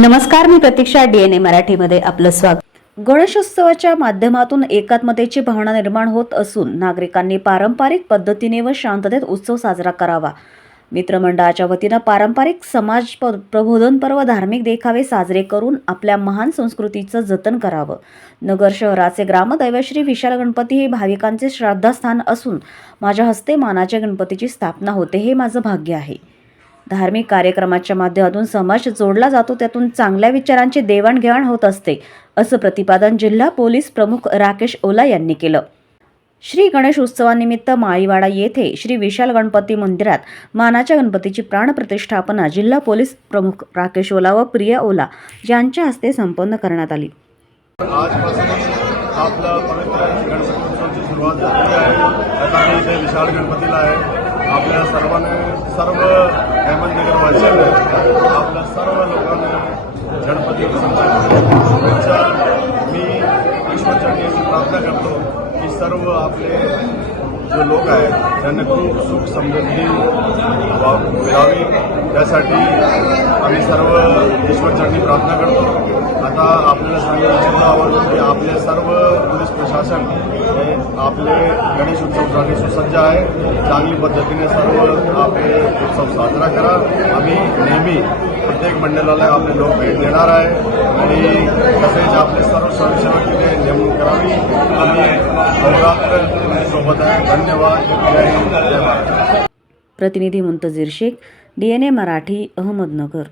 नमस्कार मी प्रतीक्षा डीएनए मराठीमध्ये आपलं स्वागत. गणेशोत्सवाच्या माध्यमातून एकात्मतेची भावना निर्माण होत असून नागरिकांनी पारंपरिक पद्धतीने व शांततेत उत्सव साजरा करावा. मित्रमंडळाच्या वतीनं पारंपरिक समाज प- प्रबोधनपर व धार्मिक देखावे साजरे करून आपल्या महान संस्कृतीचं जतन करावं. नगर शहराचे ग्रामदैवश्री विशाल गणपती हे भाविकांचे श्रद्धास्थान असून माझ्या हस्ते मानाच्या गणपतीची स्थापना होते हे माझं भाग्य आहे. धार्मिक कार्यक्रमाच्या माध्यमातून समाज जोडला जातो त्यातून चांगल्या विचारांची देवाणघेवाण होत असते असं प्रतिपादन जिल्हा पोलीस प्रमुख राकेश ओला यांनी केलं. श्री गणेश उत्सवानिमित्त माळीवाडा येथे श्री विशाल गणपती मंदिरात मानाच्या गणपतीची प्राणप्रतिष्ठापना जिल्हा पोलीस प्रमुख राकेश ओला व प्रिया ओला यांच्या हस्ते संपन्न करण्यात आली. पवित्र गणपती सुरुवात आहे. आता मी इथे विशाल गणपतीला आहे. आपल्या सर्वांना सर्व अहमदनगरवासियांना आपल्या सर्व लोकांना गणपती उत्सवाच्या शुभेच्छा मी ईश्वरच्या प्रार्थना करतो की सर्व आपले जे लोक आहेत त्यांना खूप सुख समृद्धी मिळावी. त्यासाठी आम्ही सर्व ईश्वरचरणी प्रार्थना करतो. आता आपल्याला सांगायला आवडतो की आपले सर्व पोलीस प्रशासन हे आपले गणेश उत्सवसाठी सुसज्ज आहे. चांगली पद्धतीने सर्व आपले उत्सव साजरा करा. आम्ही नेहमी प्रत्येक मंडळाला आपले लोक भेट देणार आहे. आणि तसेच आपले सर्व स्वयंसेवक इथे नेमणूक करावी. आम्ही नवरात्र सोबत आहे. धन्यवाद. जय प्रतिनिधी मुंतजीर शेख डीएनए मराठी अहमदनगर.